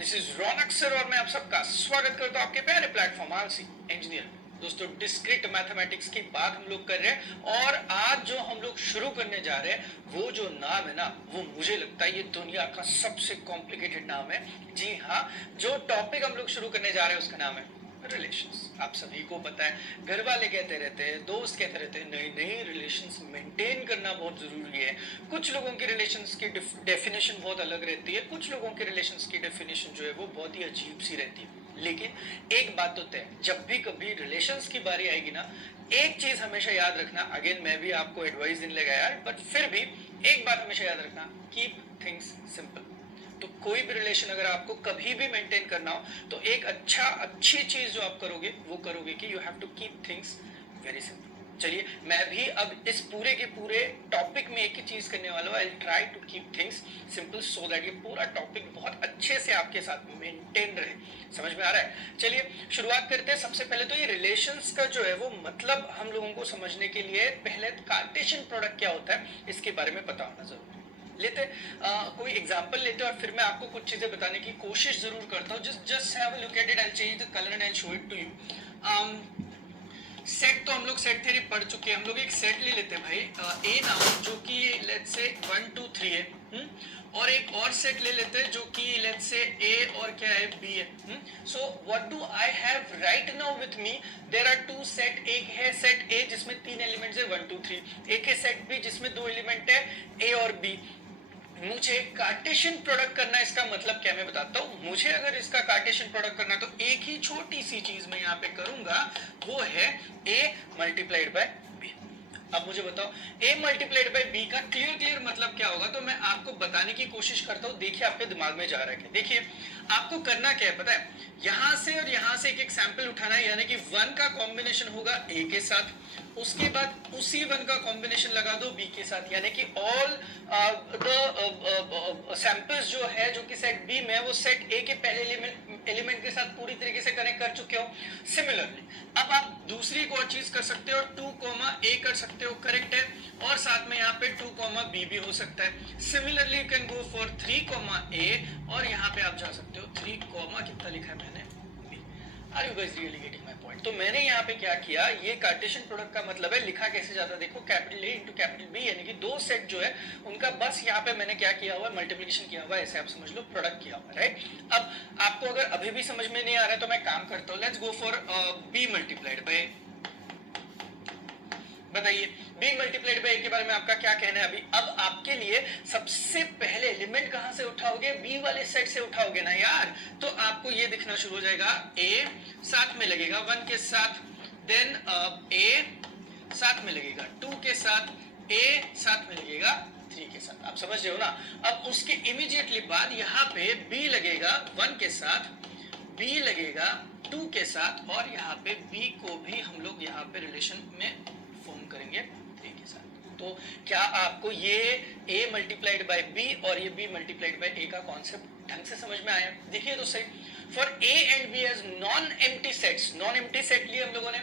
This is Raunak sir और मैं आप सबका स्वागत करता हूं आपके प्यारे प्लेटफॉर्म आलसी इंजीनियर। दोस्तों, डिस्क्रीट मैथमेटिक्स की बात हम लोग कर रहे हैं और आज जो हम लोग शुरू करने जा रहे हैं वो जो नाम है ना, वो मुझे लगता है ये दुनिया का सबसे कॉम्प्लिकेटेड नाम है। जी हाँ, जो टॉपिक हम लोग शुरू करने जा रहे हैं उसका नाम है रिलेशंस। आप सभी को पता है, घर वाले कहते रहते हैं, दोस्त कहते रहते हैं, नहीं नहीं रिलेशंस मेंटेन करना बहुत जरूरी है। कुछ लोगों की रिलेशंस की डेफिनेशन बहुत अलग रहती है, कुछ लोगों की रिलेशंस की डेफिनेशन जो है वो बहुत ही अजीब सी रहती है। लेकिन एक बात तो तय, जब भी कभी रिलेशंस की बारी आएगी ना, एक चीज हमेशा याद रखना। अगेन मैं भी आपको एडवाइस देने लगा यार, बट फिर भी एक बात हमेशा याद रखना, कीप थिंग्स सिंपल। तो कोई भी रिलेशन अगर आपको कभी भी मेंटेन करना हो तो एक अच्छी चीज जो आप करोगे वो करोगे कि you have to keep things very simple. चलिए, मैं भी अब इस पूरे के पूरे टॉपिक में एक ही चीज करने वाला हूँ, I try to keep things simple so that ये पूरा टॉपिक बहुत अच्छे से आपके साथ मेंटेन रहे। समझ में आ रहा है? चलिए शुरुआत करते हैं। सबसे पहले तो ये रिलेशंस का जो है वो मतलब हम लोगों को समझने के लिए पहले कार्टेशियन प्रोडक्ट क्या होता है इसके बारे में पता होना जरूरी है। लेते कोई एग्जांपल लेते हैं और फिर मैं आपको कुछ चीजें बताने की कोशिश जरूर करता हूँ। Just have a look at it, I change the colour and I show it to you. Set तो हम लोग सेट थ्योरी पढ़ चुके हैं। हम लोग एक सेट ले लेते हैं भाई, ए नाम जो कि लेट्स से 1 2 3 है, और एक और सेट ले लेते हैं जो कि लेट्स से ए और क्या है बी है। So what do I have right now with me, there are two set. एक है सेट ए जिसमें 3 एलिमेंट्स है 1 2 3, एक है सेट बी जिसमें 2 एलिमेंट है ए और बी। मुझे कार्टेशियन प्रोडक्ट करना है, इसका मतलब क्या मैं बताता हूं। मुझे अगर इसका कार्टेशियन प्रोडक्ट करना है तो एक ही छोटी सी चीज मैं यहाँ पे करूंगा, वो है a मल्टीप्लाइड बाय b। अब मुझे बताओ a मल्टीप्लाइड बाय b का क्लियर मतलब क्या होगा, तो मैं आपको बताने की कोशिश करता हूँ। देखिए आपके दिमाग में जा रहा है। देखिए आपको करना क्या है पता है, यहां से और यहां से एक सैंपल उठाना है, यानी कि 1 का कॉम्बिनेशन होगा a के साथ, उसके बाद उसी 1 का कॉम्बिनेशन लगा दो b के साथ, यानी कि ऑल द सैंपल्स जो है जो कि सेट बी में वो सेट ए के पहले एलिमेंट के साथ पूरी तरीके से कनेक्ट कर चुके हो। सिमिलरली अब आप दूसरी एक और चीज कर सकते हो, 2 a कर सकते हो, करेक्ट है, और साथ में यहाँ पे 2 b भी हो सकता है। Similarly you can go for 3 a, और यहाँ पे आप जा सकते हो 3 कितना लिखा है मैंने, are you guys really getting my point? तो मैंने यहाँ पे क्या किया, ये कार्टेशियन प्रोडक्ट का मतलब है, लिखा कैसे जाता है देखो, capital A into capital B, यानी कि दो सेट जो है उनका बस यहाँ पे मैंने क्या किया हुआ है, मल्टीप्लिकेशन किया हुआ है, ऐसे आप समझ लो प्रोडक्ट किया हुआ है, राइट। अब आपको अगर अभी भी समझ में नहीं आ रहा है तो मैं काम करता हूँ, let's go for B multiplied by, बताइए b मल्टीप्लाइड बाय a के बारे में आपका क्या कहना है अभी। अब आपके लिए सबसे पहले एलिमेंट कहां से उठाओगे, b वाले सेट से उठाओगे ना यार, तो आपको ये दिखना शुरू हो जाएगा, a साथ में लगेगा 1 के साथ, देन a साथ में लगेगा 2 के साथ, a साथ में लगेगा 3 के साथ। आप समझ रहे हो ना? अब उसके इमीडिएटली बाद यहाँ पे b लगेगा 1 के साथ, b लगेगा 2 के साथ, और यहाँ पे b को भी हम लोग यहाँ पे रिलेशन में फॉर्म करेंगे 3 के साथ। तो क्या आपको ये a मल्टीप्लाइड बाय b और ये b मल्टीप्लाइड बाय a का कॉन्सेप्ट ढंग से समझ में आया? देखिए तो सही, for a and b as non empty sets, non empty set लिए हम लोगों ने,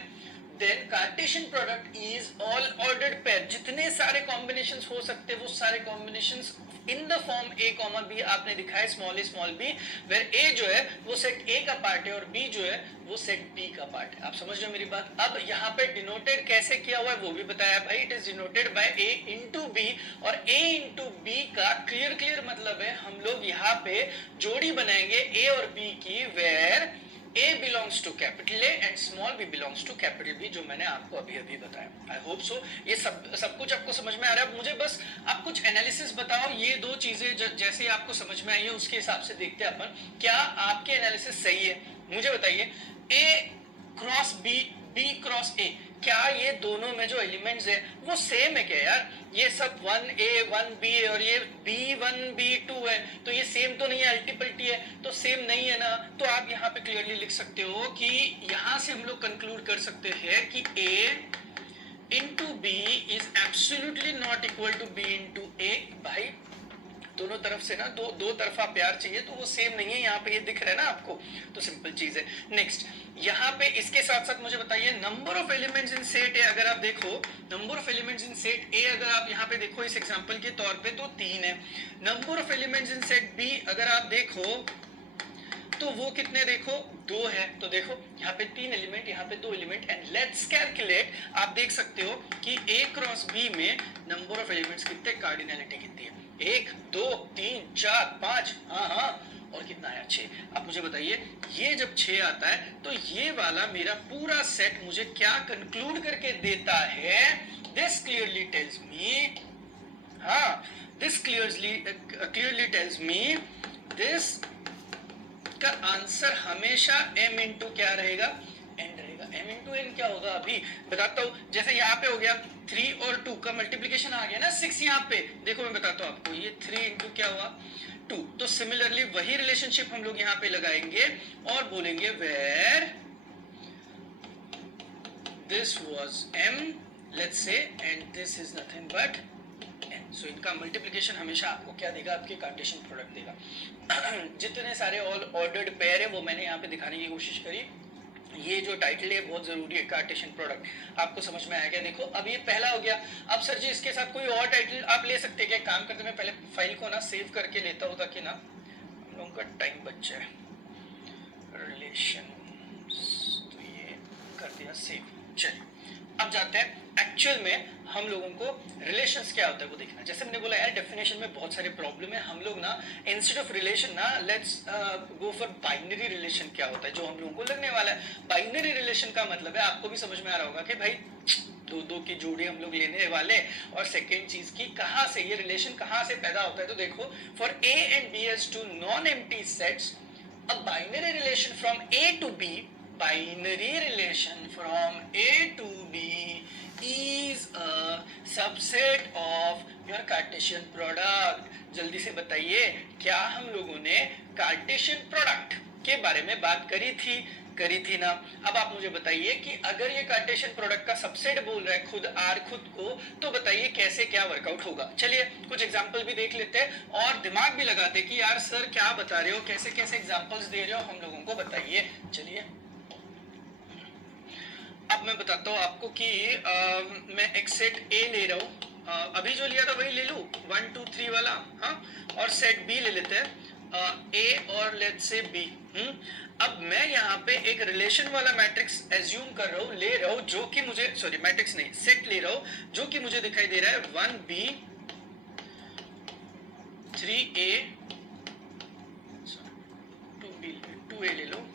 then Cartesian product is all ordered pair. जितने सारे कॉम्बिनेशंस हो सकते हैं वो सारे combinations in the form a comma b आपने दिखाया स्मॉल b, वेयर a जो है वो सेट a का पार्ट है और b जो है वो सेट b का पार्ट है। आप समझ रहे हो मेरी बात? अब यहाँ पे डिनोटेड कैसे किया हुआ है वो भी बताया भाई, it is denoted by a into b, और a इंटू b का क्लियर मतलब है हम लोग यहाँ पे जोड़ी बनाएंगे a और b की, where A belongs to capital A and small b belongs to capital B, जो मैंने आपको अभी बताया। I hope so ये सब कुछ आपको समझ में आ रहा है। मुझे बस आप कुछ एनालिसिस बताओ, ये दो चीजें जैसे आपको समझ में आई है उसके हिसाब से देखते हैं अपन, क्या आपके एनालिसिस सही है? मुझे बताइए A cross B, B cross A, क्या ये दोनों में जो एलिमेंट्स है वो सेम है क्या यार? ये सब 1a 1b और ये b1 b2 है, तो ये सेम तो नहीं है, अल्टीपल्टी है, तो सेम नहीं है ना। तो आप यहाँ पे क्लियरली लिख सकते हो कि यहाँ से हम लोग कंक्लूड कर सकते हैं कि a into b is absolutely not equal to b into a। भाई दोनों तरफ से ना दो तरफा प्यार चाहिए, तो वो सेम नहीं है, यहाँ पे ये दिख रहा है ना आपको, तो सिंपल चीज है। नेक्स्ट यहाँ पे इसके साथ साथ मुझे बताइए number of elements in set ए, अगर आप देखो number of elements in set ए, अगर आप यहाँ पे देखो इस एग्जांपल के तौर पे तो 3 है। Number of elements in set B अगर आप देखो तो वो कितने देखो 2 है, तो देखो यहाँ पे 3 एलिमेंट, यहाँ पे 2 एलिमेंट, एंड लेट्स कैलकुलेट। आप देख सकते हो कि A क्रॉस B में नंबर ऑफ एलिमेंट्स कितने, कार्डिनैलिटी कितनी है, 1 2 3 4 5, हाँ, और कितना आया 6। अब मुझे बताइए ये जब 6 आता है तो ये वाला मेरा पूरा सेट मुझे क्या कंक्लूड करके देता है, दिस क्लियरली टेल्स मी, हाँ, this clearly tells me this का आंसर हमेशा m इंटू क्या रहेगा, n रहेगा। m इंटू n क्या होगा अभी बताता हूं। जैसे यहाँ पे हो गया 3 और 2 का मल्टीप्लीकेशन आ गया ना 6, यहाँ पे देखो मैं बताता हूं आपको, ये 3 इंटू क्या हुआ 2। तो सिमिलरली वही रिलेशनशिप हम लोग यहाँ पे लगाएंगे और बोलेंगे where this was m let's say and this is nothing but so इनका मल्टीप्लिकेशन हमेशा आपको क्या देगा, आपके कार्टेशियन प्रोडक्ट देगा। जितने सारे ऑल ऑर्डर्ड पेयर है वो मैंने यहाँ पे दिखाने की कोशिश करी। ये जो टाइटल है बहुत जरूरी है, कार्टेशियन प्रोडक्ट। आपको समझ में आया क्या? देखो अब ये पहला हो गया। अब सर जी इसके साथ कोई और टाइटल आप ले सकते हैं क्या? काम करते मैं पहले फाइल को ना सेव करके लेता हूँ ताकि ना हम लोगों का टाइम बच जाए। रिलेशन, तो ये कर दिया सेव। चलिए अब जाते हैं एक्चुअल में हम लोगों को रिलेशंस क्या होता है वो देखना। जैसे मैंने बोला यार डेफिनेशन में बहुत सारे प्रॉब्लम है, हम लोग ना इंस्टेड ऑफ रिलेशन ना let's go for binary relation. क्या होता है जो हम लोगों को लगने वाला है बाइनरी रिलेशन का मतलब है, आपको भी समझ में आ रहा होगा कि भाई दो की जोड़ी हम लोग लेने वाले। और सेकेंड चीज की कहां से ये रिलेशन कहां से पैदा होता है, तो देखो for A and B as two non empty sets a binary relation from A to B, binary relation from A to B is a subset of your Cartesian product। जल्दी से बताइए क्या हम लोगों ने कार्टेशियन प्रोडक्ट के बारे में बात करी थी ना। अब आप मुझे बताइए कि अगर ये कार्टेशियन प्रोडक्ट का सबसेट बोल रहा है खुद को, तो बताइए कैसे क्या वर्कआउट होगा। चलिए कुछ एग्जांपल भी देख लेते हैं और दिमाग भी लगाते कि यार सर क्या बता रहे हो, कैसे कैसे एग्जांपल्स दे रहे हो हम लोगों को बताइए। चलिए अब मैं बताता हूँ आपको कि मैं एक सेट A ले रहा हूँ, अभी जो लिया था वही ले लूँ 1 2 3 वाला, हाँ, और सेट B ले लेते हैं A और लेट्स से B। अब मैं यहाँ पे एक रिलेशन वाला मैट्रिक्स एज्यूम कर रहा हूँ, ले रहा हूँ, जो कि मुझे सॉरी मैट्रिक्स नहीं सेट ले रहा हूँ जो कि मुझे दिखाई दे रहा है 1B 3A 2A ले लो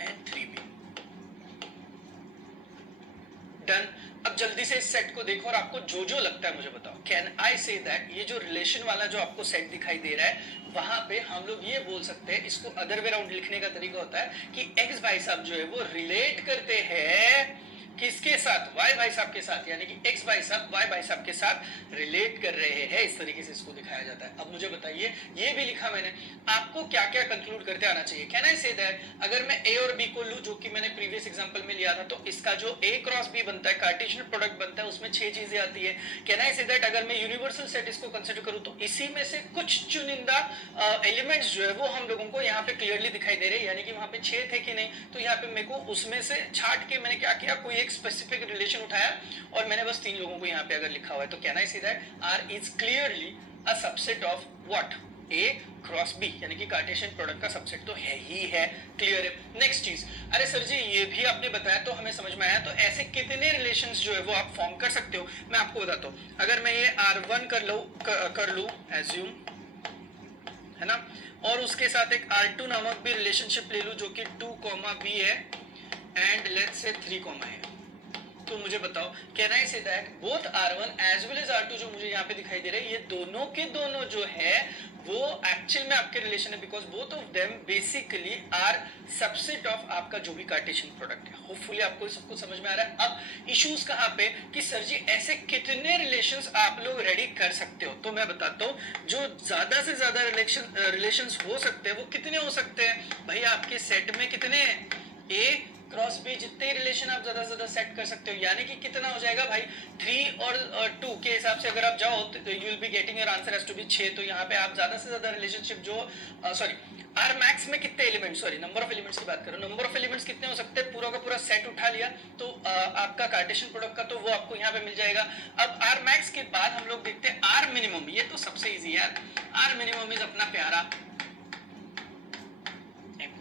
एंड 3B। डन। अब जल्दी से इस सेट को देखो और आपको जो जो लगता है मुझे बताओ। कैन आई से दैट ये जो रिलेशन वाला जो आपको सेट दिखाई दे रहा है वहां पे हम लोग ये बोल सकते हैं, इसको अदर वे राउंड लिखने का तरीका होता है कि एक्स भाई साहब जो है वो रिलेट करते हैं किसके साथ, वाई भाई साहब के साथ, यानी कि एक्स भाई साहब वाई भाई साहब के साथ रिलेट कर रहे हैं। इस तरीके से इसको दिखाया जाता है। अब मुझे बताइए ये भी लिखा मैंने, आपको क्या क्या कंक्लूड करते आना चाहिए। कैन आई से दैट अगर मैं ए और बी को लूं जो कि मैंने प्रीवियस एग्जांपल में लिया था, तो इसका जो ए क्रॉस बी बनता है कार्टेशियन प्रोडक्ट बनता है उसमें 6 चीजें आती है। कैन आई से दैट अगर मैं यूनिवर्सल सेट इसको कंसीडर करूं तो इसी में से कुछ चुनिंदा एलिमेंट्स जो है वो हम लोगों को यहाँ पे क्लियरली दिखाई दे रहे हैं, यानी कि वहां पे 6 थे कि नहीं, तो यहाँ पे मेरे को उसमें से छाट के मैंने क्या किया, कोई एक स्पेसिफिक रिलेशन उठाया और मैंने बस 3 लोगों को यहाँ पे अगर लिखा हुआ है तो can I say that R is clearly a subset of what, A cross B, यानी कि कार्टेशियन प्रोडक्ट का सबसेट तो है ही है। क्लियर है। नेक्स्ट चीज, अरे सर जी ये भी आपने बताया तो हमें समझ में आया, तो ऐसे कितने रिलेशंस जो है वो आप फॉर्म कर सकते हो मैं आपको बताता हूँ। अगर मैं ये R1 कर लूँ एज्यूम, है ना, और उसके साथ एक R2 नामक भी रिलेशनशिप ले लूँ जो कि 2, B है एंड लेट्स से 3, है, तो मुझे बताओ can I say that both R1 as well as R2 जो मुझे यहाँ पे दिखाई दे रहे हैं ये दोनों के दोनों जो है वो एक्चुअल में आपके रिलेशन है, because both of them basically are subset of आपका जो भी कार्टेशियन प्रोडक्ट है। होपफुली आपको सब कुछ समझ में आ रहा है। अब इश्यूज कहाँ पे कि सर जी ऐसे कितने रिलेशंस आप लोग रेडी कर सकते हो, तो मैं बताता हूँ जो ज्यादा से ज्यादा रिलेशंस हो सकते हैं वो कितने हो सकते हैं भाई, आपके सेट में कितने ए क्रॉस बी जितने रिलेशन आप ज्यादा से ज्यादा सेट कर सकते हो, यानी कि कितना हो जाएगा भाई 3 और 2 के हिसाब से अगर आप जाओ तो you will be getting your answer has to be 6। तो यहाँ पे आप ज्यादा से ज्यादा रिलेशनशिप जो सॉरी आर मैक्स में कितने element, sorry number of elements की बात करो, नंबर ऑफ एलिमेंट्स कितने हो सकते हैं, पूरा का पूरा सेट उठा लिया तो आपका कार्टेशियन प्रोडक्ट का तो वो आपको यहाँ पे मिल जाएगा। अब आर मैक्स के बाद हम लोग देखते हैं आर मिनिमम, ये तो सबसे इजी है। आर मिनिमम इज अपना प्यारा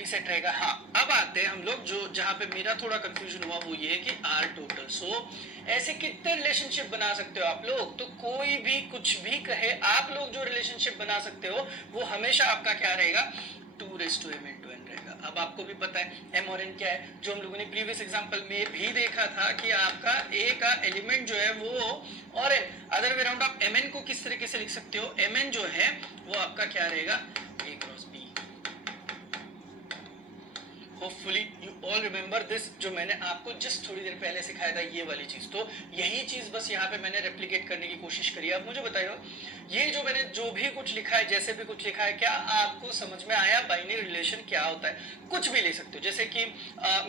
सेट रहेगा। हाँ, अब आते हैं हम लोग जो जहां पे मेरा थोड़ा कंफ्यूजन हुआ वो ये है कि आर टोटल। सो ऐसे कितने रिलेशनशिप बना सकते हो आप लोग? तो कोई भी कुछ भी कहे, आप लोग जो रिलेशनशिप बना सकते हो वो हमेशा आपका क्या रहेगा, 2:m रहेगा। अब आपको भी पता है m और n क्या है, जो हम लोगों ने प्रीवियस एग्जांपल में भी देखा था कि आपका a का एलिमेंट जो है वो और n, अदर वे अराउंड आप mn को किस तरीके से लिख सकते हो, mn जो है वो आपका क्या रहेगा, a cross b। Hopefully you all remember this, जो मैंने आपको जस्ट थोड़ी देर पहले सिखाया था ये वाली चीज। तो यही चीज बस यहाँ पे मैंने रेप्लिकेट करने की कोशिश करी है। अब मुझे बताइए, ये जो मैंने जो भी कुछ लिखा है, जैसे भी कुछ लिखा है, क्या आपको समझ में आया बाइनरी रिलेशन क्या होता है? कुछ भी ले सकते हो, जैसे कि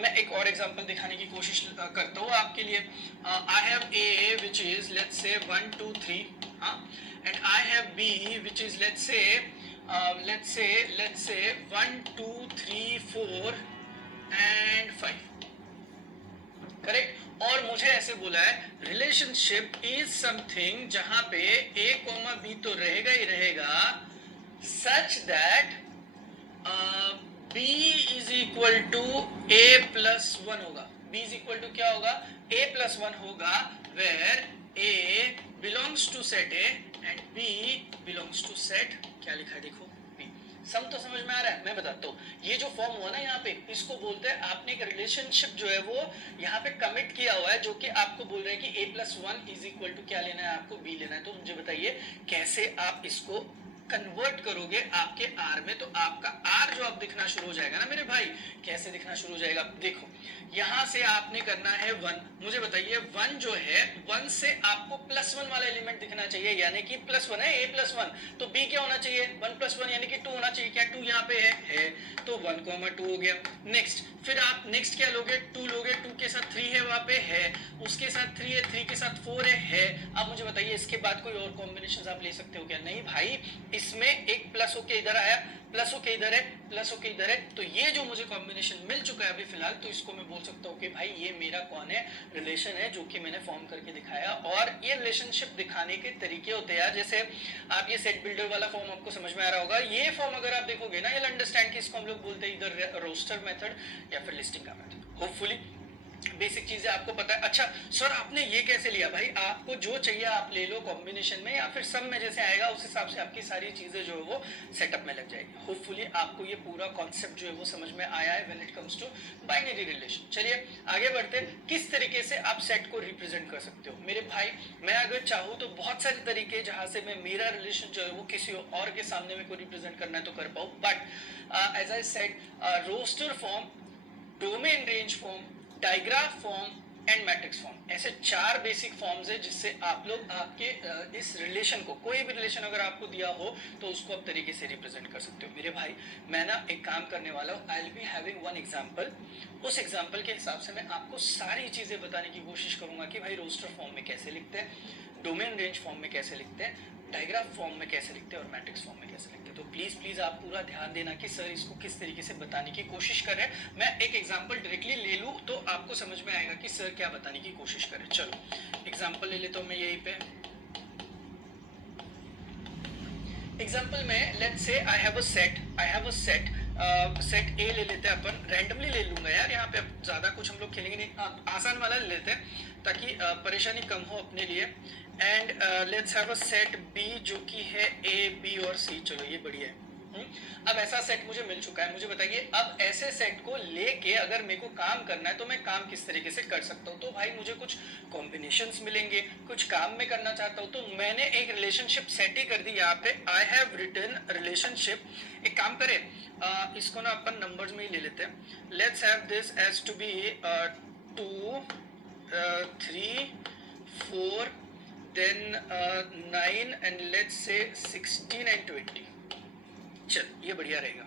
मैं एक और एग्जांपल दिखाने की कोशिश करता हूँ आपके लिए। I have A which is let's say 1 2 3, and I have B which is let's say 1 2 3 4 and 5, correct. और मुझे ऐसे बोला है रिलेशनशिप इज समथिंग जहां पे a कॉमा b तो रहेगा ही रहेगा, such that b is equal to a plus 1 होगा। b इज इक्वल टू क्या होगा, a प्लस 1 होगा, where a belongs to set a and b belongs to set, क्या लिखा है देखो, सम तो समझ में आ रहा है? मैं बताता हूँ, ये जो फॉर्म हुआ ना यहाँ पे, इसको बोलते हैं आपने एक रिलेशनशिप जो है वो यहाँ पे कमिट किया हुआ है, जो कि आपको बोल रहे हैं कि a+1 इज इक्वल टू क्या लेना है आपको, b लेना है। तो मुझे बताइए कैसे आप इसको कन्वर्ट करोगे आपके आर में। तो आपका आर जो अब दिखना शुरू हो जाएगा ना मेरे भाई, कैसे दिखना शुरू हो जाएगा, देखो यहां से आपने करना है 1। मुझे बताइए 1 जो है, 1 से आपको +1 वाला एलिमेंट दिखना चाहिए, यानी कि +1 है, a+1, तो b क्या होना चाहिए, 1+1 यानी कि 2 होना चाहिए। क्या 2 यहाँ पे है, तो 1, 2 हो गया। नेक्स्ट, फिर आप नेक्स्ट क्या लोगे, 2 लोगे, 2 के साथ 3 है वहां पे है, उसके साथ 3 है, 3 के साथ 4 है। अब मुझे बताइए इसके बाद कोई और कॉम्बिनेशन आप ले सकते हो क्या? नहीं भाई, इसमें एक प्लस होके इधर आया, प्लस होके इधर है, प्लस होके इधर है, तो ये जो मुझे कॉम्बिनेशन मिल चुका है अभी फिलहाल, तो इसको मैं बोल सकता हूँ कि भाई ये मेरा कौन है, रिलेशन है, जो कि मैंने फॉर्म करके दिखाया। और ये रिलेशनशिप दिखाने के तरीके होते हैं, जैसे आप ये सेट बिल्डर वाला फॉर्म आपको समझ में आ रहा होगा। ये फॉर्म अगर आप देखोगे ना, ये अंडरस्टैंड कि इसको हम लोग बोलते हैं इधर रोस्टर मेथड या फिर लिस्टिंग का मेथड। होपफुली बेसिक चीजें आपको पता है। अच्छा सर आपने ये कैसे लिया? भाई आपको जो चाहिए आप ले लो कॉम्बिनेशन में या फिर सम में, जैसे आएगा उस हिसाब से आपकी सारी चीजें जो है वो सेटअप में लग जाएगी। होपफुली आपको ये पूरा कॉन्सेप्ट जो है वो समझ में आया है when it comes to binary relation. चलिए आगे बढ़ते हैं, किस तरीके से आप सेट को रिप्रेजेंट कर सकते हो मेरे भाई। मैं अगर चाहूँ तो बहुत सारे तरीके जहां से मैं मेरा रिलेशन जो है वो किसी और के सामने में को रिप्रेजेंट करना है तो कर पाऊँ, but as I said roster form, domain range form, digraph form and matrix form, ऐसे 4 बेसिक फॉर्म्स है जिससे आप लोग आपके इस रिलेशन को, कोई भी रिलेशन अगर आपको दिया हो तो उसको आप तरीके से रिप्रेजेंट कर सकते हो मेरे भाई। मैं ना एक काम करने वाला हूँ, I will be having one example, उस एग्जांपल के हिसाब से मैं आपको सारी चीजें बताने की कोशिश करूंगा कि भाई रोस्टर फॉर्म में कैसे लिखते हैं, डोमेन रेंज फॉर्म में कैसे लिखते हैं, डायग्राफ फॉर्म में कैसे लिखते हैं और मैट्रिक्स फॉर्म में कैसे लिखते हैं। तो प्लीज आप पूरा ध्यान देना कि सर इसको किस तरीके से बताने की कोशिश कर रहे हैं। मैं एक एग्जांपल डायरेक्टली ले लूं तो आपको समझ में आएगा कि सर क्या बताने की कोशिश कर रहे हैं। चलो एग्जांपल ले लेता हूं मैं यहीं पे। एग्जांपल में let's say I have a set, set ए ले लेते हैं अपन, रैंडमली ले लूंगा यार, यहाँ पे ज्यादा कुछ हम लोग खेलेंगे नहीं, आसान वाला ले लेते हैं ताकि परेशानी कम हो अपने लिए। And let's have a set B जो कि है ए बी और सी, चलो ये बढ़िया है। अब ऐसा सेट मुझे मिल चुका है, मुझे बताइए अब ऐसे सेट को लेके अगर मेरे को काम करना है तो मैं काम किस तरीके से कर सकता हूँ। तो भाई मुझे कुछ कॉम्बिनेशंस मिलेंगे, कुछ काम में करना चाहता हूँ, तो मैंने एक रिलेशनशिप सेट ही कर दी यहाँ पे। आई हैव रिटन रिलेशनशिप, एक काम करें इसको ना अपन नंबर्स में ही ले लेते हैं। Let's have this as to be 2 3 4 then 9 and let's say 16 and 20। चल ये बढ़िया रहेगा,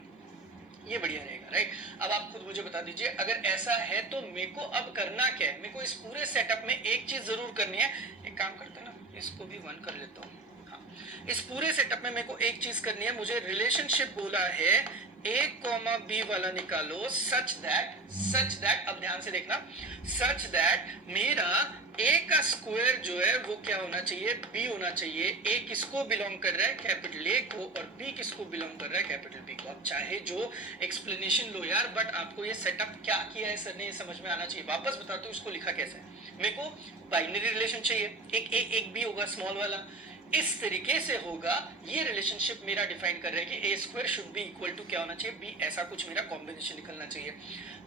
ये बढ़िया रहेगा, राइट। अब आप खुद मुझे बता दीजिए अगर ऐसा है तो मेरे को अब करना क्या है। मेरे को इस पूरे सेटअप में एक चीज जरूर करनी है, एक काम करते हैं ना, इसको भी 1 कर लेता हूँ। हाँ, इस पूरे सेटअप में मेरे को एक चीज करनी है, मुझे रिलेशनशिप बोला है ए कॉमा बी वाला निकालो सच दैट, अब ध्यान से देखना, सच दैट मेरा ए का स्क्वायर जो है वो क्या होना चाहिए, बी होना चाहिए। ए किसको बिलोंग कर रहा है, कैपिटल ए को, और बी किसको बिलोंग कर रहा है, कैपिटल बी को। अब चाहे जो एक्सप्लेनेशन लो यार, बट आपको ये सेटअप क्या किया है सर ने, ये समझ में आना चाहिए। वापस बताता हूँ इसको लिखा कैसे है। मेरे को बाइनरी रिलेशन चाहिए, एक ए एक बी होगा स्मॉल वाला, इस तरीके से होगा। ये रिलेशनशिप मेरा डिफाइन कर रहा है कि a square should be equal to क्या होना चाहिए, बी, ऐसा कुछ मेरा कॉम्बिनेशन निकलना चाहिए।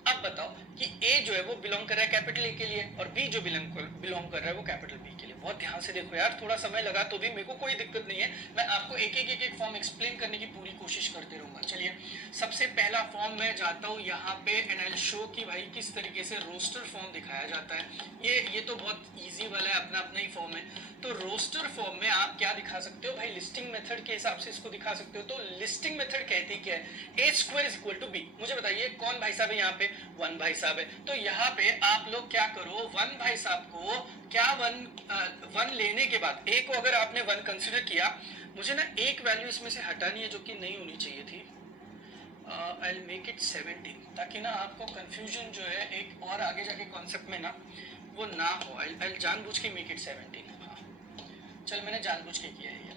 अब बताओ कि ए जो है वो बिलोंग कर रहा है कैपिटल ए के लिए, और बी जो बिलोंग कर रहा है वो कैपिटल बी के लिए। बहुत ध्यान से देखो यार, थोड़ा समय लगा तो भी मेरे को कोई दिक्कत नहीं है, मैं आपको एक एक फॉर्म एक्सप्लेन करने की पूरी कोशिश करते रहूंगा। चलिए, सबसे पहला फॉर्म मैं जाता हूँ यहाँ पे, एंड आई विल शो कि भाई किस तरीके से रोस्टर फॉर्म दिखाया जाता है। ये तो बहुत ईजी वाला है, अपना अपना ही फॉर्म है। तो रोस्टर फॉर्म में आप क्या दिखा सकते हो भाई, लिस्टिंग मेथड के हिसाब से इसको दिखा सकते हो। तो लिस्टिंग मेथड कहती क्या है, a square is equal to b. मुझे बताइए कौन भाई साहब है यहाँ पे, वन भाई साहब है। तो यहाँ पे आप लोग क्या करो, वन भाई साहब को क्या वन लेने के बाद, ए को अगर आपने वन कंसिडर किया, मुझे ना एक वैल्यू इसमें से हटानी है जो कि नहीं होनी चाहिए थी। आई विल मेक इट 17, ताकि ना आपको कंफ्यूजन जो है एक और आगे जाके कॉन्सेप्ट में ना वो ना हो। आई जानबूझ के मेक इट 17। हाँ चल, मैंने जानबूझ के किया है ये।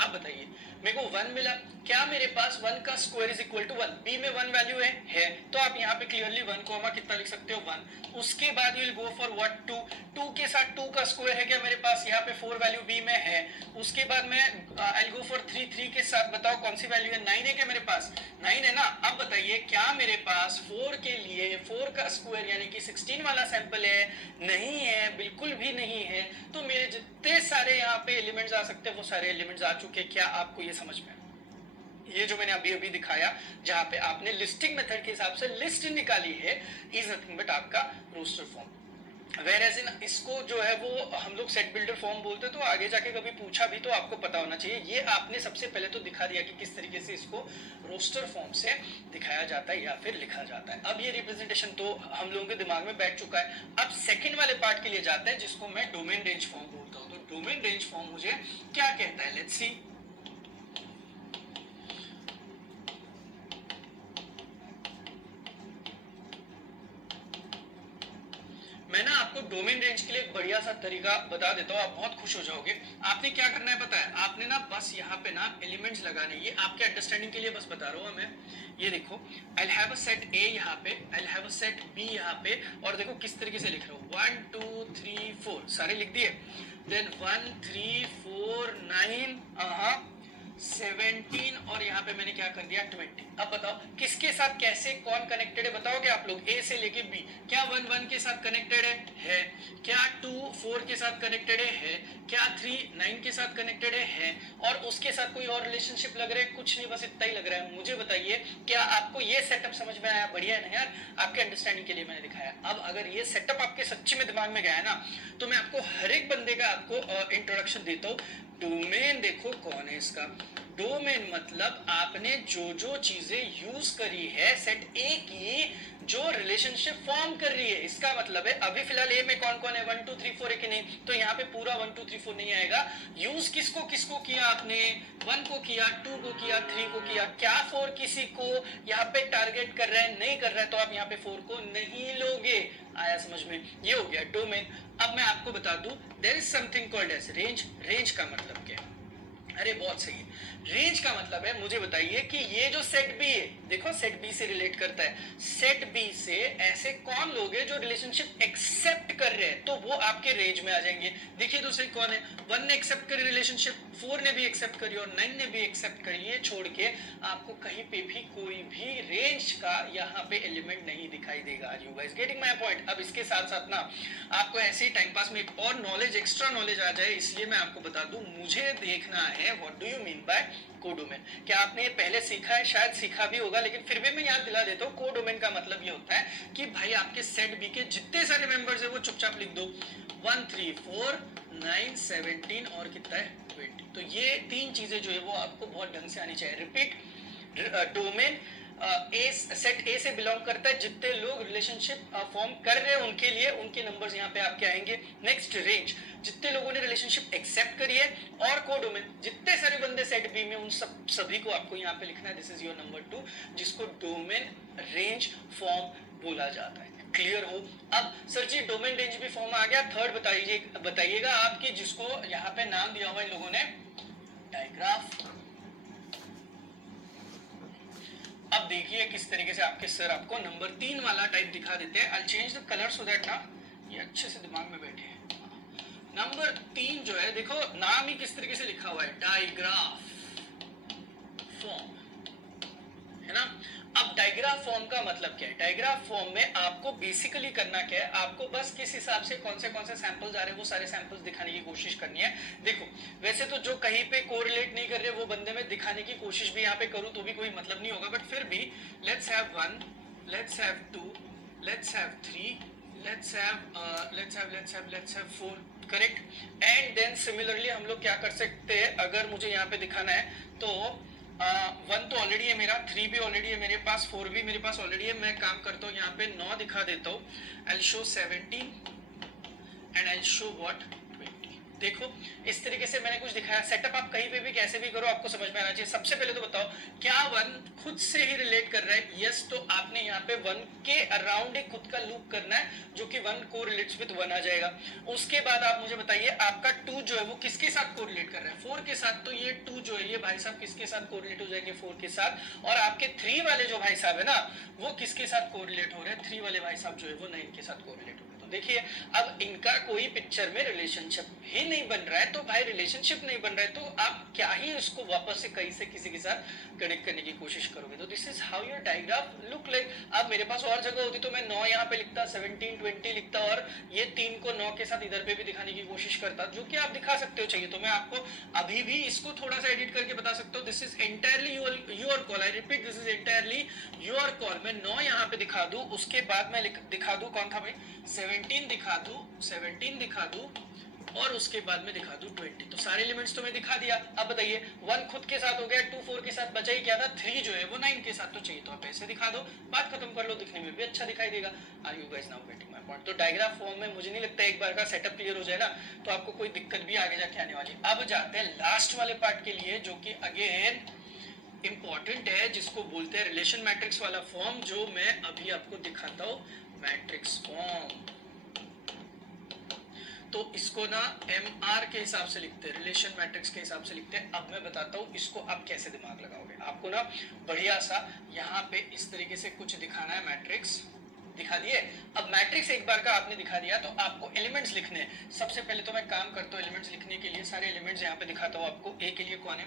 अब बताइए, मेरे को वन मिला, क्या मेरे पास वन का square is equal to one, B में वन वैल्यू है। तो आप यहाँ पे क्लियरली वन कोमा कितना लिख सकते हो, वन। उसके बाद you will go for what, two. Two के साथ टू का स्क्वायर है क्या मेरे पास, यहाँ पे फोर वैल्यू बी में है। उसके बाद मैं I will go for three, three के साथ बताओ कौन सी वैल्यू है, नाइन है क्या मेरे पास, नाइन है ना। अब बताइए क्या मेरे पास फोर के लिए फोर का स्क्वायर यानी कि 16 वाला सैंपल है, नहीं है, बिल्कुल भी नहीं है। तो मेरे जितने सारे यहाँ पे एलिमेंट्स आ सकते हैं वो सारे एलिमेंट्स आ चुके। क्या आपको ये समझ में, ये जो मैंने अभी अभी दिखाया जहां पे आपने लिस्टिंग मेथड के हिसाब से लिस्ट निकाली है, इज नथिंग बट आपका रोस्टर फॉर्म। Whereas in इसको जो है वो हम लोग सेट बिल्डर फॉर्म बोलते हैं। तो आगे जाके कभी पूछा भी तो आपको पता होना चाहिए। ये आपने सबसे पहले तो दिखा दिया कि किस तरीके से इसको रोस्टर फॉर्म से दिखाया जाता है या फिर लिखा जाता है। अब ये रिप्रेजेंटेशन तो हम लोगों के दिमाग में बैठ चुका है। अब सेकंड वाले पार्ट के लिए जाते हैं जिसको मैं डोमेन रेंज फॉर्म बोलता हूँ। तो डोमेन रेंज फॉर्म मुझे क्या कहता है, लेट्स सी। मैं ना आपको डोमेन रेंज के लिए एक बढ़िया सा तरीका बता देता हूँ, आप बहुत खुश हो जाओगे। आपने क्या करना है पता है, आपने ना बस यहाँ पे ना एलिमेंट्स लगाने, ये आपके अंडरस्टैंडिंग के लिए बस बता रहा हूँ मैं। ये देखो, आई हैव अ सेट ए यहाँ पे, I have a set B यहाँ पे, और देखो किस तरीके से लिख रहा हूँ, 1 2 3 4 सारे लिख दिए। देन 1 3 4 9 17 और यहाँ पे मैंने क्या कर दिया 20। अब बताओ किसके साथ कैसे कौन कनेक्टेड है, बताओगे आप लोग, ए से लेके बी। क्या 1 1 के साथ कनेक्टेड है? क्या 2 4 के साथ कनेक्टेड है? क्या 3 9 के साथ कनेक्टेड है? और उसके साथ कोई और रिलेशनशिप लग रहा है? कुछ नहीं, बस इतना ही लग रहा है। मुझे बताइए क्या आपको ये सेटअप समझ में आया? बढ़िया है ना यार, आपके अंडरस्टैंडिंग के लिए मैंने दिखाया। अब अगर ये सेटअप आपके सच्ची में दिमाग में गया है ना, तो मैं आपको हर एक बंदे का आपको इंट्रोडक्शन देता हूँ। डोमेन देखो कौन है इसका, डोमेन मतलब आपने जो जो चीजें यूज करी है सेट ए की, जो रिलेशनशिप फॉर्म कर रही है। इसका मतलब है अभी फिलहाल ए में कौन कौन है, 1 2 3 4 है कि नहीं, तो यहाँ पे पूरा 1 2 3 4 नहीं आएगा। यूज किसको किसको किया आपने, 1 को किया, 2 को किया, 3 को किया। क्या 4 किसी को यहाँ पे टारगेट कर रहा है? नहीं कर रहा है, तो आप यहाँ पे 4 को नहीं लोगे। आया समझ में? ये हो गया डोमेन। अब मैं आपको बता दूं, there is something called as range. Range का मतलब क्या है? अरे बहुत सही है। रेंज का मतलब है, मुझे बताइए कि ये जो सेट बी है, देखो सेट बी से रिलेट करता है। सेट बी से ऐसे कौन लोग हैं जो रिलेशनशिप एक्सेप्ट कर रहे हैं, तो वो आपके रेंज में आ जाएंगे। देखिए दूसरे कौन है, 1 ने एक्सेप्ट करी रिलेशनशिप, 4 ने भी एक्सेप्ट करी और 9 ने भी एक्सेप्ट करी। ये छोड़ के आपको कहीं पे भी कोई भी रेंज का यहाँ पे एलिमेंट नहीं दिखाई देगा। Are you guys getting my point? अब इसके साथ साथ ना आपको ऐसे ही टाइम पास में एक और नॉलेज, एक्स्ट्रा नॉलेज आ जाए, इसलिए मैं आपको बता दूं, मुझे देखना है what do you mean by codomain. क्या आपने ये पहले सीखा है? शायद सीखा भी होगा, लेकिन फिर भी मैं याद दिला देता हूँ। कोडोमेन का मतलब ये होता है कि भाई आपके सेट बी के जितने सारे मेंबर्स है वो चुपचाप लिख दो, 1 3 4 9 17 और कितना है 20। तो ये तीन चीजें जो है वो आपको बहुत ढंग से आनी चाहिए। रिपीट, डोमेन, सेट ए से बिलोंग करता है, जितने लोग रिलेशनशिप फॉर्म कर रहे हैं उनके लिए उनके नंबर्स यहाँ पे आपके आएंगे। नेक्स्ट रेंज, जितने लोगों ने रिलेशनशिप एक्सेप्ट करी है, और कोडोमेन, जितने सारे बंदे सेट बी में उन सभी को आपको यहाँ पे लिखना है। दिस इज योर नंबर 2, जिसको डोमेन रेंज फॉर्म बोला जाता है। क्लियर हो? अब सर जी डोमेन रेंज भी फॉर्म आ गया, थर्ड बताइएगा आपकी, जिसको यहाँ पे नाम दिया हुआ इन लोगों ने डायग्राफ। अब देखिए किस तरीके से आपके सर आपको नंबर 3 वाला टाइप दिखा देते हैं। आई change the colour so that ना ये अच्छे से दिमाग में बैठे। नंबर 3 जो है, देखो नाम ही किस तरीके से लिखा हुआ है, डायग्राफ फॉर्म, है ना। अब डायग्राफ फॉर्म का मतलब क्या है? डायग्राफ फॉर्म में आपको बेसिकली करना क्या है, आपको बस किस हिसाब से कौन से सैंपल्स आ रहे हैं वो सारे सैंपल्स दिखाने की कोशिश करनी है। देखो वैसे तो जो कहीं पे कोरिलेट नहीं कर रहे वो बंदे में दिखाने की कोशिश भी यहाँ पे करूँ तो भी कोई मतलब नहीं होगा, बट फिर भी let's have 1, let's have 2, let's have 3, let's have 4, correct. And then similarly हम लोग क्या कर सकते हैं, अगर मुझे यहाँ पे दिखाना है तो 1 तो ऑलरेडी है मेरा, 3 भी ऑलरेडी है मेरे पास, 4 भी मेरे पास ऑलरेडी है। मैं काम करता हूँ यहाँ पे 9 दिखा देता हूँ। I will show 17 and I will show what 20। देखो इस तरीके से मैंने कुछ दिखाया। सेटअप आप कहीं पे भी कैसे भी करो आपको समझ में आना चाहिए। सबसे पहले तो बताओ क्या 1 खुद से ही रिलेट कर रहा है? यस, तो आपने यहाँ पे 1 के अराउंड एक खुद का लूप करना है जो कि 1 को रिलेट्स विद 1 आ जाएगा। उसके बाद आप मुझे बताइए आपका 2 जो है वो किसके साथ कोरिलेट कर रहा है? 4 के साथ। तो ये 2 जो है ये भाई साहब किसके साथ कोरिलेट हो जाएंगे? 4 के साथ। और आपके 3 वाले जो भाई साहब है ना वो किसके साथ कोरिलेट हो रहे हैं? 3 वाले भाई साहब जो है वो 9 के साथ कोरिलेट हो रहे हैं। देखिए अब इनका कोई पिक्चर में रिलेशनशिप ही नहीं बन रहा है, तो भाई रिलेशनशिप नहीं बन रहा है तो आप क्या ही इसको वापस से कहीं से किसी के साथ कनेक्ट करने की कोशिश करोगे। तो this is how your digraph look like. अब मेरे पास और जगह होती तो मैं 9 यहाँ पे लिखता, 17, 20 लिखता और ये 3 को 9 के साथ इधर पे भी दिखाने की कोशिश करता, जो कि आप दिखा सकते हो। चाहिए तो मैं आपको अभी भी इसको थोड़ा सा एडिट करके बता सकता हूँ। This is entirely your call. I repeat, this is entirely your call. मैं 9 यहाँ पे दिखा दूं, उसके बाद मैं दिखा दूं कौन था भाई, 17 दिखा दूं, 17 दिखा दूं और उसके बाद में दिखा दूं 20। तो सारे एलिमेंट्स तो मैं दिखा दिया। अब बताइए 1 खुद के साथ हो गया, 2 4 के साथ, बचा ही क्या था? 3 जो है वो 9 के साथ। तो चाहिए तो आप ऐसे दिखा दो, बात खत्म कर लो, दिखने में भी अच्छा दिखाई देगा। Are you guys now getting my point? तो डायग्राफ फॉर्म में मुझे नहीं लगता एक बार का सेटअप क्लियर हो जाए ना तो आपको कोई दिक्कत भी आगे जाके आने वाली। अब जाते हैं लास्ट वाले पार्ट के लिए जो कि अगेन इंपॉर्टेंट है, जिसको बोलते हैं रिलेशन मैट्रिक्स वाला फॉर्म, जो मैं अभी आपको दिखाता हूं, मैट्रिक्स फॉर्म। तो इसको ना MR के हिसाब से लिखते हैं, रिलेशन मैट्रिक्स के हिसाब से लिखते हैं। अब मैं बताता हूँ इसको आप कैसे दिमाग लगाओगे। आपको ना बढ़िया सा यहाँ पे इस तरीके से कुछ दिखाना है, मैट्रिक्स दिखा दिए। अब मैट्रिक्स एक बार का आपने दिखा दिया तो आपको एलिमेंट्स लिखने हैं। सबसे पहले तो मैं काम करता हूँ एलिमेंट्स लिखने के लिए, सारे एलिमेंट्स यहाँ पे दिखाता हूँ आपको। ए के लिए कौन है?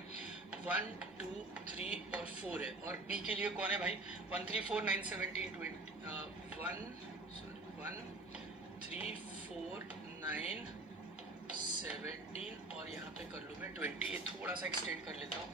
1 2 3 और 4 है। और बी के लिए कौन है भाई? 1 3 4 9 17 20 1 3 4 9 17 और यहाँ पे कर लूँ मैं 20। ये थोड़ा सा एक्सटेंड कर लेता हूँ।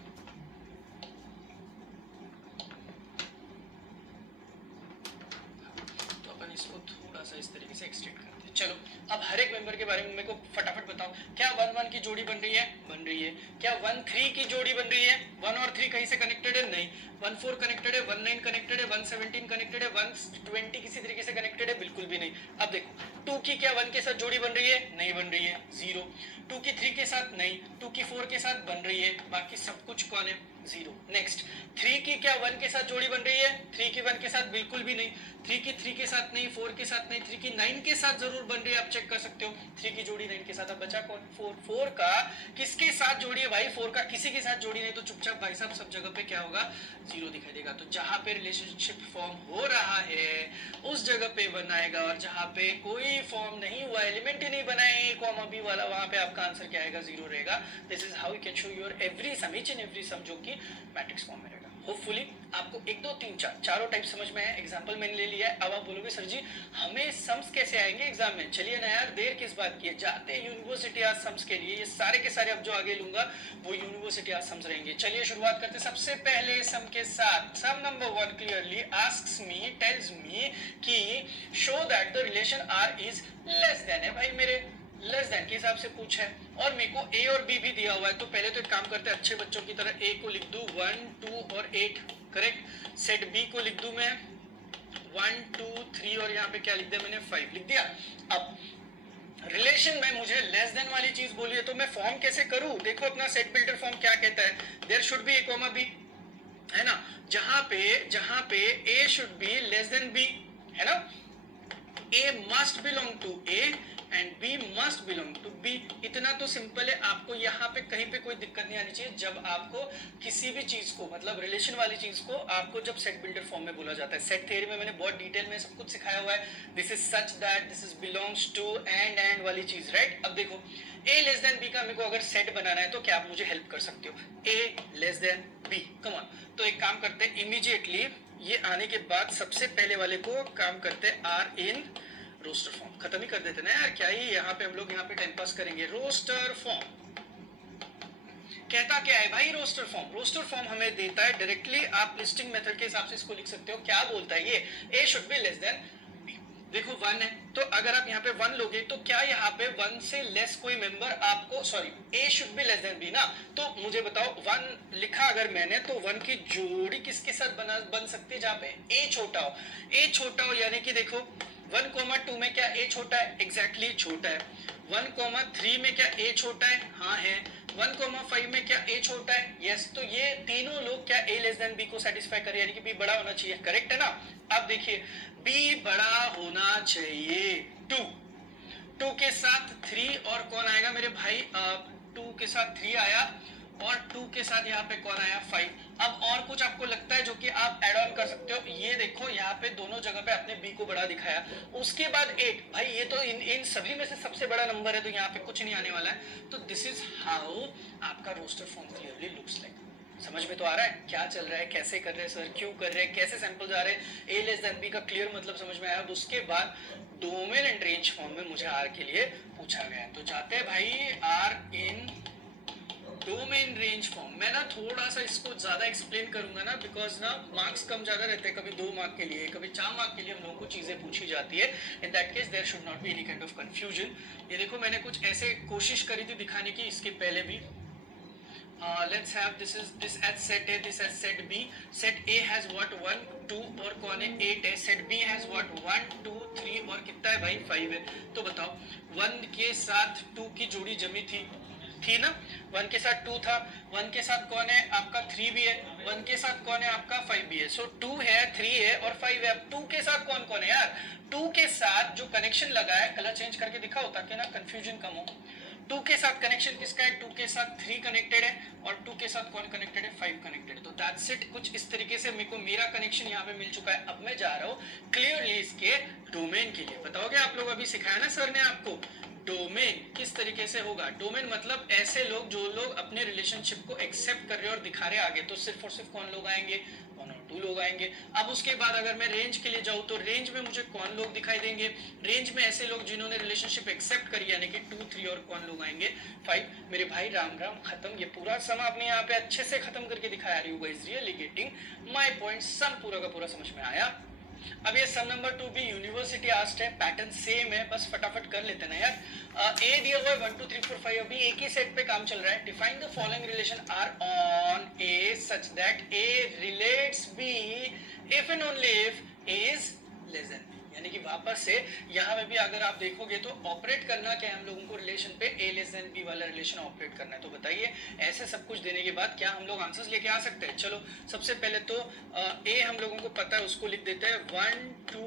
तो अपन इसको थोड़ा सा इस तरीके से एक्सटेंड करते हैं। चलो अब हर एक मेंबर के बारे में मेरे को फटाफट बताओ। क्या 1 1 की जोड़ी बन रही है? बन रही है। क्या 1 3 की जोड़ी बन रही है? 1 और 3 कहीं से कनेक्टेड है? नहीं। 1 4 कनेक्टेड है, 1 9 कनेक्टेड है, 1 17 कनेक्टेड है, 1 20 किसी तरीके से कनेक्टेड है? बिल्कुल भी नहीं। अब देखो 2 की क्या 1 के साथ जोड़ी बन रही है? नहीं बन रही है, 0। 2 की 3 के साथ नहीं, 2 की 4 के साथ बन रही है, बाकी सब कुछ कौन है? 0। नेक्स्ट 3 की क्या 1 के साथ जोड़ी बन रही है? 3 की 1 के साथ बिल्कुल भी नहीं, 3 की 3 के साथ नहीं, 4 के साथ नहीं, 3 की 9 के साथ जरूर बन रही है, आप चेक कर सकते हो। 3 की जोड़ी 9 के साथ। अब बचा कौन? 4। 4 का किसके साथ जोड़ी है भाई? 4 का किसी के साथ जोड़ी नहीं, तो चुपचाप भाई साहब सब जगह पे क्या होगा? 0 दिखाई देगा। तो जहां पे रिलेशनशिप फॉर्म हो रहा है उस जगह पे 1 आएगा, और जहां पे कोई फॉर्म नहीं हुआ, एलिमेंट ही नहीं बनाए A, B वाला, वहां पे आपका आंसर क्या आएगा? 0 रहेगा। This is how you can show your every sum, each and every sum, जो कि मैट्रिक्स फॉर्म में रहेगा। होपफुली आपको 1 2 3 4 चारों टाइप समझ में है। एग्जांपल मैंने ले लिया है। अब आप बोलोगे सर जी हमें सम्स कैसे आएंगे एग्जाम में? चलिए ना यार, देर किस बात की है, जाते हैं यूनिवर्सिटी आज सम्स के लिए। ये सारे के सारे अब जो आगे लूंगा वो यूनिवर्सिटी आज सम्स रहेंगे। चलिए शुरुआत करते हैं सबसे पहले सम के साथ। Sum number 1 clearly asks me, tells me कि show that the relation R is less than है। भाई मेरे लेस देन के हिसाब से पूछा है और मेरे को A और B भी दिया हुआ है। तो पहले तो एक काम करते हैं अच्छे बच्चों की तरह, A को लिख दूं 1 2 और 8, करेक्ट। सेट बी को लिख दूं मैं 1 2 3 और यहाँ पे क्या लिख दिया मैंने 5 लिख दिया। अब रिलेशन में मुझे लेस देन वाली चीज बोली है तो मैं फॉर्म कैसे करूं? देखो अपना सेट बिल्डर फॉर्म क्या कहता है, there should be a comma b, है ना, जहां पे a should be less than b, है ना, a must belong to A and b must belong to B. इतना तो सिंपल है, आपको यहाँ पे कहीं पे कोई दिक्कत नहीं आनी चाहिए जब आपको किसी भी चीज को, मतलब रिलेशन वाली चीज को आपको जब सेट बिल्डर फॉर्म में बोला जाता है। सेट थ्योरी में मैंने बहुत डिटेल में सब कुछ सिखाया हुआ है, this is such that, this is belongs to, and वाली चीज, राइट। अब देखो ए लेस देन बी का मेरे को अगर सेट बनाना है तो क्या आप मुझे हेल्प कर सकते हो? A less than b, come on. तो एक काम करते हैं, इमीडिएटली ये आने के बाद सबसे पहले वाले को काम करते हैं आर इन रोस्टर फॉर्म, खत्म ही कर देते ना यार, क्या ही यहाँ पे हम लोग यहाँ पे टाइम पास करेंगे। रोस्टर फॉर्म कहता क्या है भाई? रोस्टर फॉर्म, रोस्टर फॉर्म हमें देता है डायरेक्टली, आप लिस्टिंग मेथड के हिसाब से इसको लिख सकते हो। क्या बोलता है ये? A should be less than b. देखो 1 है तो अगर आप यहाँ पे 1 लोगे तो क्या यहाँ पे 1 से लेस कोई मेंबर आपको, sorry A should be less than B ना, तो मुझे बताओ 1 लिखा अगर मैंने तो 1 की जोड़ी किसके साथ बन सकती है? जहाँ पे ए छोटा हो, ए छोटा हो यानी कि देखो 1,2 में क्या ए छोटा है? एग्जैक्टली छोटा है। 1,3 में क्या ए छोटा है? हाँ है। 1,5 में क्या ए छोटा है? यस। तो ये तीनों लोग क्या ए लेस देन बी को सेटिस्फाई कर, यानी कि बी बड़ा होना चाहिए, करेक्ट है ना। अब देखिए बी बड़ा होना चाहिए 2, 2 के साथ 3 और कौन आएगा मेरे भाई? 2 के साथ 3 आया और 2 के साथ यहाँ पे कौन आया? 5। अब और कुछ आपको लगता है जो कि आप ऐड ऑन कर सकते हो? ये देखो यहाँ पे दोनों जगह पे आपने बी को बड़ा दिखाया, उसके बाद 8, भाई ये तो इन सभी में से सबसे बड़ा नंबर है तो यहाँ पे कुछ नहीं आने वाला है। तो दिस इज हाउ आपका roster form clearly looks like. समझ में तो आ रहा है क्या चल रहा है, कैसे कर रहे हैं सर, क्यों कर रहे हैं, कैसे सैंपल्स आ रहे हैं? ए लेस देन बी का क्लियर मतलब समझ में आया। उसके बाद डोमेन एंड रेंज फॉर्म में मुझे आर के लिए पूछा गया है, तो जाते हैं भाई R in domain range form. मैं ना थोड़ा सा इसको ज्यादा एक्सप्लेन करूंगा ना, बिकॉज ना मार्क्स कम ज्यादा रहते हैं, कभी 2 मार्क के लिए, कभी 4 मार्क के लिए हम लोगों को चीजें पूछी जाती है। In that case there should not be any kind of confusion. ये देखो मैंने कुछ ऐसे कोशिश करी थी दिखाने की इसके पहले भी। Let's have this as set A, this as set B. Set A has what 1 2 और कौन है 8 है। Set B has what 1 2 3 और कितना है भाई 5 है। तो बताओ 1 के साथ 2 की जोड़ी जमी थी ना, 1 के साथ 2 था, 1 के साथ कौन है आपका 3 भी है, 1 के साथ कौन है आपका 5 भी है। सो 2 है 3 है और 5 है। अब 2 के साथ कौन कौन है यार? 2 के साथ जो कनेक्शन लगा है, कलर चेंज करके दिखाओ ताकि ना कंफ्यूजन कम हो। 2 के साथ कनेक्शन किसका है? 2 के साथ 3 कनेक्टेड है और 2 के साथ कौन कनेक्टेड है? 5 कनेक्टेड है। तो दैट्स इट, कुछ इस तरीके से मेरे को मेरा कनेक्शन यहाँ पे मिल चुका है। अब मैं जा रहा हूँ क्लियरली इसके डोमेन के लिए। बताओगे आप लोग, अभी सिखाया ना सर ने आपको डोमेन किस तरीके से होगा। डोमेन मतलब ऐसे लोग जो लोग अपने रिलेशनशिप को एक्सेप्ट कर रहे हैं और दिखा रहे हैं आगे, तो सिर्फ और सिर्फ कौन लोग आएंगे? 1 और 2 लोग आएंगे। अब उसके बाद अगर मैं रेंज के लिए जाऊँ तो रेंज में मुझे कौन लोग दिखाई देंगे? रेंज में ऐसे लोग जिन्होंने रिलेशनशिप एक्सेप्ट करी, यानी कि 2 3 और कौन लोग आएंगे? 5। मेरे भाई राम राम, खत्म। ये पूरा सम आपने यहाँ पे अच्छे से खत्म करके दिखाया। You guys really getting my point. Sum पूरा का पूरा समझ में आया। अब ये सम नंबर 2 भी यूनिवर्सिटी आस्क्ड है, पैटर्न सेम है, बस फटाफट कर लेते ना यार। ए दिया हुआ है 1 2 3 4 5, अभी एक ही सेट पे काम चल रहा है। Define the following relation R on A such that A relates B if and only if A is less than B. यानी कि वापस से यहाँ में भी अगर आप देखोगे तो ऑपरेट करना क्या है हम लोगों को? रिलेशन पे ए लेस देन बी वाला रिलेशन ऑपरेट करना है। तो बताइए ऐसे सब कुछ देने के बाद क्या हम लोग आंसर्स लेके आ सकते हैं? चलो सबसे पहले तो ए हम लोगों को पता है, उसको लिख देते हैं 1 2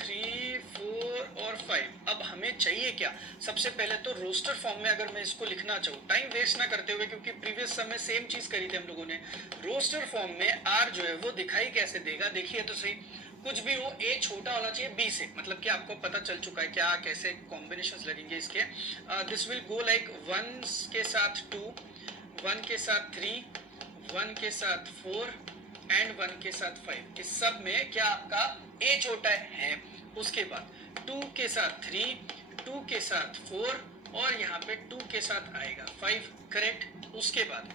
3 4 और 5। अब हमें चाहिए क्या? सबसे पहले तो रोस्टर फॉर्म में अगर मैं इसको लिखना चाहूँ, टाइम वेस्ट ना करते हुए, क्योंकि प्रीवियस सम में सेम चीज करी थी हम लोगों ने। रोस्टर फॉर्म में आर जो है वो दिखाई कैसे देगा? देखिए तो सही, कुछ भी हो ए छोटा होना चाहिए बी से, मतलब कि आपको पता चल चुका है क्या कैसे कॉम्बिनेशंस लगेंगे इसके। दिस विल गो लाइक 1 के साथ 2, 1 के साथ 3, 1 के साथ 4 एंड 1 के साथ 5। इस सब में क्या आपका ए छोटा है। उसके बाद 2 के साथ 3, 2 के साथ 4 और यहाँ पे 2 के साथ आएगा 5, करेक्ट। उसके बाद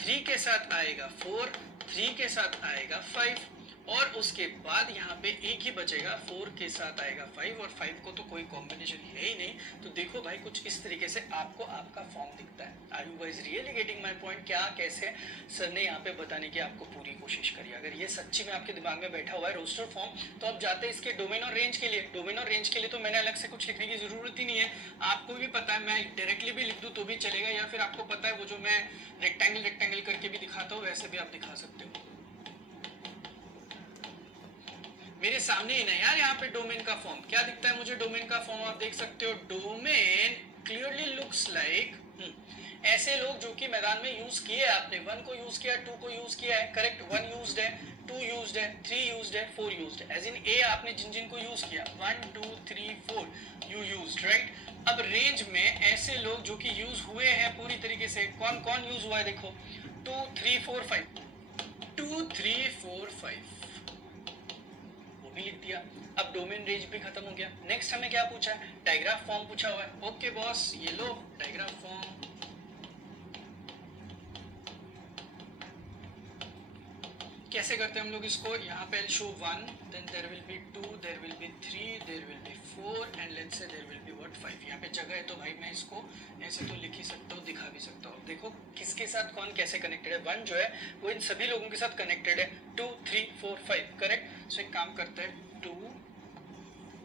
3 के साथ आएगा 4, 3 के साथ आएगा 5 और उसके बाद यहाँ पे एक ही बचेगा, 4 के साथ आएगा 5, और 5 को तो कोई कॉम्बिनेशन है ही नहीं। तो देखो भाई कुछ इस तरीके से आपको आपका फॉर्म दिखता है। Are you guys really getting my point? क्या कैसे सर ने यहाँ पे बताने की आपको पूरी कोशिश करी। अगर ये सच्ची में आपके दिमाग में बैठा हुआ है रोस्टर फॉर्म, तो आप जाते हैं इसके डोमेन और रेंज के लिए। डोमेन और रेंज के लिए तो मैंने अलग से कुछ लिखने की जरूरत ही नहीं है, आपको भी पता है। मैं डायरेक्टली भी लिख दूँ तो भी चलेगा, या फिर आपको पता है वो जो मैं रेक्टेंगल करके भी दिखाता हूँ वैसे भी आप दिखा सकते हो। मेरे सामने ही ना यार यहाँ पे डोमेन का फॉर्म क्या दिखता है मुझे। डोमेन का फॉर्म आप देख सकते हो। डोमेन क्लियरली लुक्स लाइक ऐसे लोग जो कि मैदान में यूज किए। आपने 1 को यूज किया, 2 को यूज किया है, करेक्ट। 1 यूज्ड है, 2 यूज्ड है, 3 यूज्ड है, 4 यूज्ड है। एज इन ए आपने जिन जिन को यूज किया 1 2 3 4 यू यूज्ड, राइट। अब रेंज में ऐसे लोग जो कि यूज हुए हैं पूरी तरीके से, कौन कौन यूज हुआ है देखो। 2 3 4 5, 2 3 4 5 भी लिख दिया। अब डोमेन रेंज भी खत्म हो गया। नेक्स्ट हमें क्या पूछा है, डायग्राफ फॉर्म पूछा हुआ है। ओके बॉस, ये लो डायग्राफ फॉर्म। कैसे करते हैं हम लोग इसको, यहाँ पे show 1, then there will be 2, there will be 3, there will be 4 and let's say there will be what 5। यहाँ पे जगह है तो भाई मैं इसको ऐसे तो लिख ही सकता हूँ, दिखा भी सकता हूँ। देखो किसके साथ कौन कैसे कनेक्टेड है। 1 जो है वो इन सभी लोगों के साथ कनेक्टेड है। 2 3 4 5, करेक्ट। सो एक काम करते हैं, 2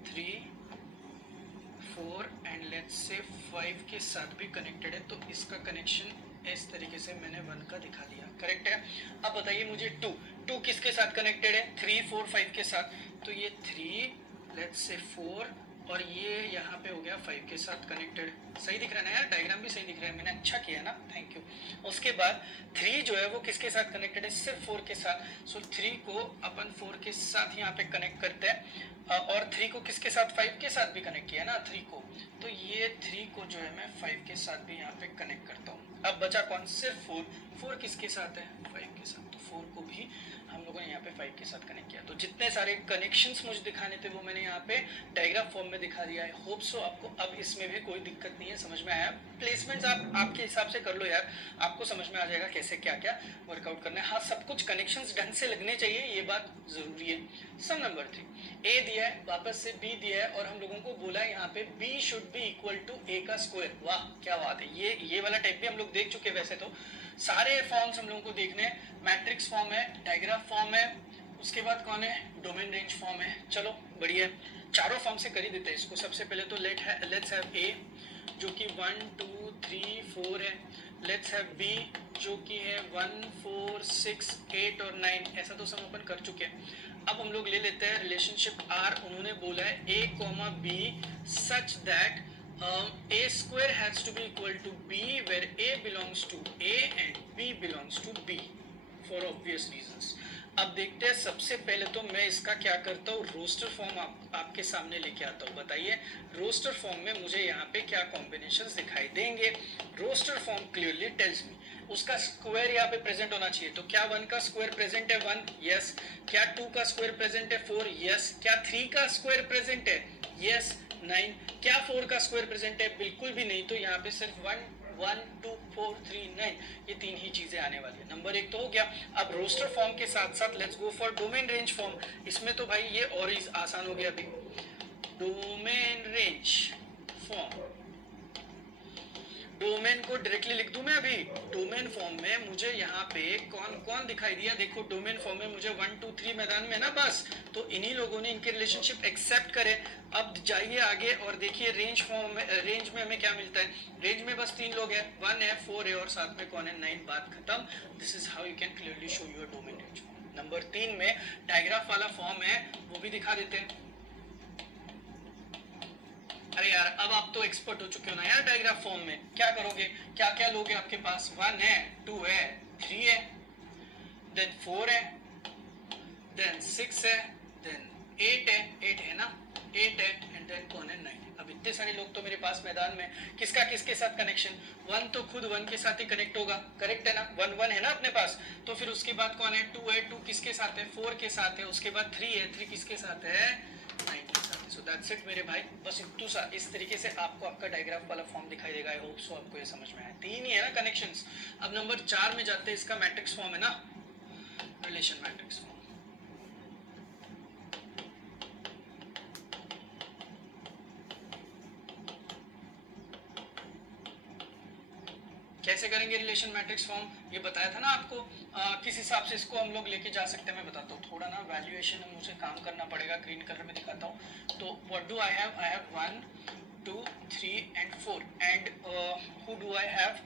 3 4 एंड लेट्स से 5 के साथ भी कनेक्टेड है, तो इसका कनेक्शन इस तरीके से मैंने 1 का दिखा दिया, करेक्ट है। अब बताइए मुझे 2 किसके साथ कनेक्टेड है, 3 4 5 के साथ। तो ये 3 लेट्स से 4 और ये यहाँ पे हो गया 5 के साथ कनेक्टेड। सही दिख रहा है ना यार, डायग्राम भी सही दिख रहा है, मैंने अच्छा किया ना, थैंक यू। उसके बाद 3 जो है वो किसके साथ कनेक्टेड है, सिर्फ 4 के साथ। सो 3 को अपन 4 के साथ यहाँ पे कनेक्ट करते हैं, और 3 को किसके साथ, 5 के साथ भी कनेक्ट किया ना 3 को। तो ये 3 को जो है मैं 5 के साथ भी यहाँ पे कनेक्ट करता हूँ। अब बचा कौन, सिर्फ 4 किसके साथ है, 5 के साथ। तो 4 को भी हम लोगों ने यहाँ पे 5 के साथ कनेक्ट किया। तो जितने सारे कनेक्शंस मुझे दिखाने थे वो मैंने यहाँ पे डायग्राफ फॉर्म में दिखा दिया है। होप सो आपको अब इसमें भी कोई दिक्कत नहीं है, समझ में आया। प्लेसमेंट्स आप आपके हिसाब से कर लो यार, आपको समझ में आ जाएगा कैसे क्या क्या वर्कआउट करना है। हाँ, सब कुछ कनेक्शंस ढंग से लगने चाहिए, ये बात जरूरी है। सम नंबर 3 ए दिया है, वापस से बी दिया है, और हम लोगों को बोला है यहाँ पे b should be equal to a का स्क्वायर। वाह क्या बात है, ये वाला टाइप भी हम लोग देख चुके हैं। वैसे तो सारे फॉर्म्स हम लोगों को देखने हैं। मैट्रिक्स फॉर्म है, डायग्राफ फॉर्म है, उसके बाद कौन है, डोमेन रेंज फॉर्म है। चलो बढ़िया, चारों फॉर्म से कर ही देते हैं इसको। सबसे पहले तो लेट्स हैव ए जो कि 1 2 3 4 है। लेट्स हैव बी जो कि है 1 4 6 8 और 9। ऐसा तो सब अपन कर चुके हैं। अब हम लोग ले लेते हैं रिलेशनशिप आर। उन्होंने बोला है a comma B such that a square has to be equal to b where a belongs to a and b belongs to b for obvious reasons। अब देखते हैं, सबसे पहले तो मैं इसका क्या करता हूँ, रोस्टर फॉर्म आपके सामने लेके आता हूँ। बताइए रोस्टर फॉर्म में मुझे यहाँ पे क्या कॉम्बिनेशंस दिखाई देंगे। Roster form clearly tells me उसका स्क्वायर यहाँ पे प्रेजेंट होना चाहिए। तो क्या 1 का स्क्वायर प्रेजेंट है 1, यस। क्या 2 का स्क्वायर प्रेजेंट है 4, यस। क्या 3 का स्क्वायर प्रेजेंट है, यस। 9, क्या 4 का स्क्वायर प्रेजेंट है, बिल्कुल भी नहीं। तो यहाँ पे सिर्फ 1 1 2 4 3 9 ये 3 ही चीजें आने वाली है। नंबर 1 तो हो गया। अब रोस्टर फॉर्म के साथ साथ let's go for domain range form. इसमें तो भाई ये और आसान हो गया अभी। डोमेन रेंज फॉर्म, डोमेन को डायरेक्टली लिख दूं मैं अभी। डोमेन फॉर्म में मुझे यहाँ पे कौन कौन दिखाई दिया, देखो डोमेन फॉर्म में मुझे 1 2 3 मैदान में ना, बस तो इन्हीं लोगों ने इनके रिलेशनशिप एक्सेप्ट करे। अब जाइए आगे और देखिए रेंज फॉर्म में, रेंज में हमें क्या मिलता है। रेंज में बस 3 लोग हैं, 1 है 4 है और साथ में कौन है 9। बात खत्म। This is how you can clearly show your domain range form. Number 3 में डायग्राफ वाला फॉर्म है, वो भी दिखा देते हैं। अरे यार अब आप तो एक्सपर्ट हो चुके हो ना यार डायग्राफ फॉर्म में। क्या करोगे, क्या क्या लोगे आपके पास, 1 है 2 है 3 है देन 4 है देन 6 है देन 8 है, 8 है ना, 8 है एंड देन कौन है 9। अब इतने सारे लोग तो मेरे पास मैदान में, किसका किसके साथ कनेक्शन, 1 तो खुद 1 के साथ ही कनेक्ट होगा, करेक्ट है ना। 1 1 है ना अपने पास। तो फिर उसके बाद कौन है, 2 है, 2 किसके साथ है, 4 के साथ है। उसके बाद 3 है, 3 किसके साथ है, 9 के साथ है। सो दैट्स इट मेरे भाई, बस इतना सा। इस तरीके से आपको आपका डायग्राफ वाला फॉर्म दिखाई देगा। आई होप सो आपको ये समझ में आया। 3 ही है ना कनेक्शंस। अब नंबर 4 में जाते हैं, इसका मैट्रिक्स फॉर्म है ना, रिलेशन मैट्रिक्स फॉर्म। कैसे करेंगे रिलेशन मैट्रिक्स फॉर्म, ये बताया था ना आपको। किस हिसाब से इसको हम लोग लेके जा सकते हैं मैं बताता हूँ। थोड़ा ना वैल्यूएशन में मुझे काम करना पड़ेगा, ग्रीन कलर में दिखाता हूँ। तो what do I have 1 2 3 and 4 and who do I have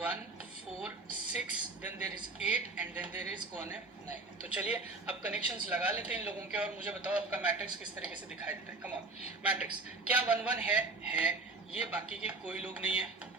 1 4 6 then there is 8 and then there is कौन है 9। तो चलिए अब कनेक्शंस लगा लेते हैं इन लोगों के और मुझे बताओ आपका मैट्रिक्स किस तरीके से दिखाई देता है। कम ऑन मैट्रिक्स, क्या 1 1 है ये, बाकी के कोई लोग नहीं है।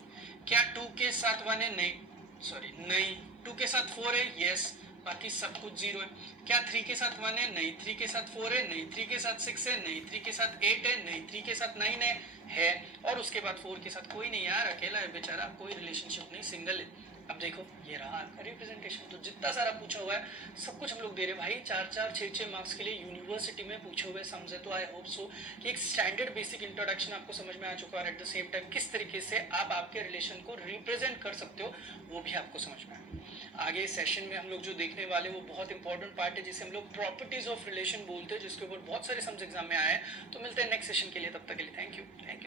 क्या 2 के साथ 1 है, नहीं सॉरी नहीं। 2 के साथ 4 है, यस, बाकी सब कुछ 0 है। क्या 3 के साथ 1 है, नहीं। 3 के साथ 4 है, नहीं। 3 के साथ 6 है, नहीं। 3 के साथ 8 है, नहीं। 3 के साथ 9 है। और उसके बाद 4 के साथ कोई नहीं यार, अकेला है बेचारा, कोई रिलेशनशिप नहीं, सिंगल है। अब देखो ये रहा आपका रिप्रेजेंटेशन। तो जितना सारा पूछा हुआ है सब कुछ हम लोग दे रहे भाई। 4 6 मार्क्स के लिए यूनिवर्सिटी में पूछे हुए समझे। तो आई होप सो कि एक स्टैंडर्ड बेसिक इंट्रोडक्शन आपको समझ में आ चुका है और एट द सेम टाइम किस तरीके से आप आपके रिलेशन को रिप्रेजेंट कर सकते हो वो भी आपको समझ में आया। आगे सेशन में हम लोग जो देखने वाले वो बहुत इंपॉर्टेंट पार्ट है जिसे हम लोग प्रॉपर्टीज ऑफ रिलेशन बोलते हैं, जिसके ऊपर बहुत सारे सम्स एग्जाम में आए हैं। तो मिलते हैं नेक्स्ट सेशन के लिए, तब तक के लिए थैंक यू।